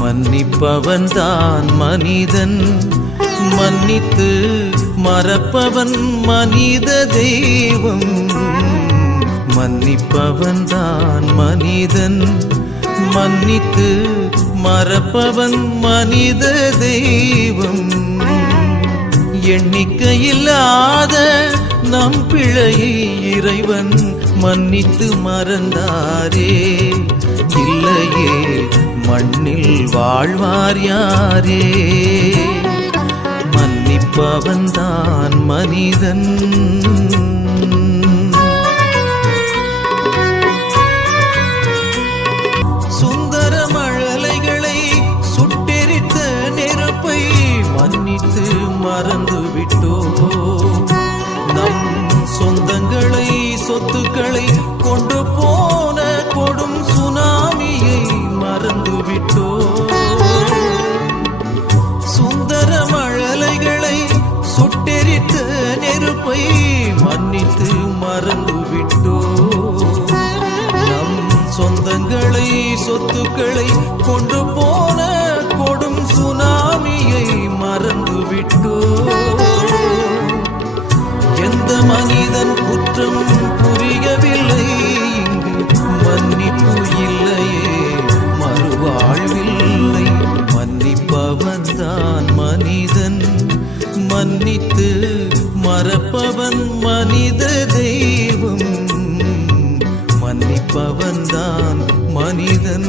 மன்னிப்பவன் தான் மனிதன். மன்னித்து மறப்பவன் மனித தெய்வம். மன்னிப்பவன் தான் மனிதன். மன்னித்து மறப்பவன் மனித தெய்வம். எண்ணிக்கையில்லாத நம் பிழையை இறைவன் மன்னித்து மறந்தாரே. இல்லையே மண்ணில் வாழ்வார் யாரே? மன்னிப்பவன் தான் மனிதன். சுந்தர மழலைகளை சுட்டெரித்த நெருப்பை மன்னித்து மறந்து விட்டோ நம் சொந்தங்களை சொத்துக்களை நெருப்பை மன்னித்து மறந்து விட்டோ நம் சொந்தங்களை சொத்துக்களை கொண்டு போன கொடும் சுனாமியை மறந்து விட்டோ எந்த மனிதன் குற்றம் புரியவில்லை இங்கு மன்னிப்பு இல்லையே. மறுவாழ்வில்லை மன்னிப்பவன் தான் மனிதன். மன்னித்து மறப்பவன் மனித தெய்வம். மன்னிப்பவன் தான் மனிதன்.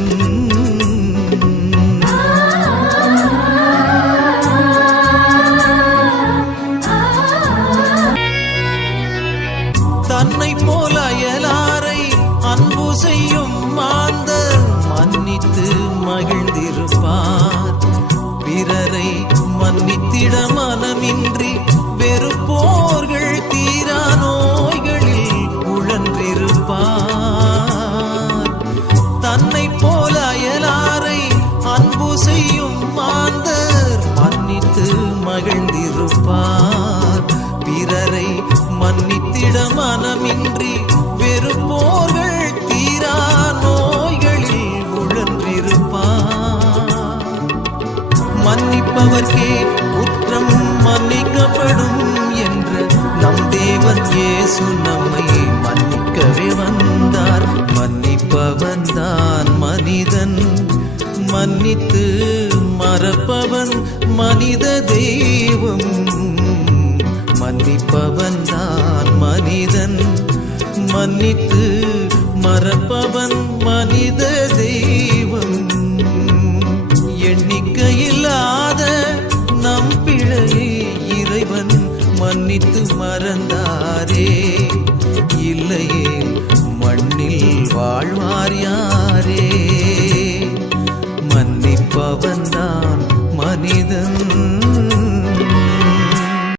தன்னை போல அயலாரை அன்பு செய்யும் மா மனமின்றி வெறுப்போர்கள் தீரா நோய்களில் உழன்றிருப்பார் மன்னிப்பவர்க்கே குற்றம் மன்னிக்கப்படும் என்று நம் தேவன் இயேசு நம்மை மன்னிக்கவே வந்தார். மன்னிப்பவன் தான் மனிதன். மன்னித்து மறப்பவன் மனித தெய்வம். மன்னிப்பவன் தான் மனிதன். மன்னித்து மறப்பவன் மனித தெய்வம். எண்ணிக்கையில்லாத நம் பிழையை இறைவன் மன்னித்து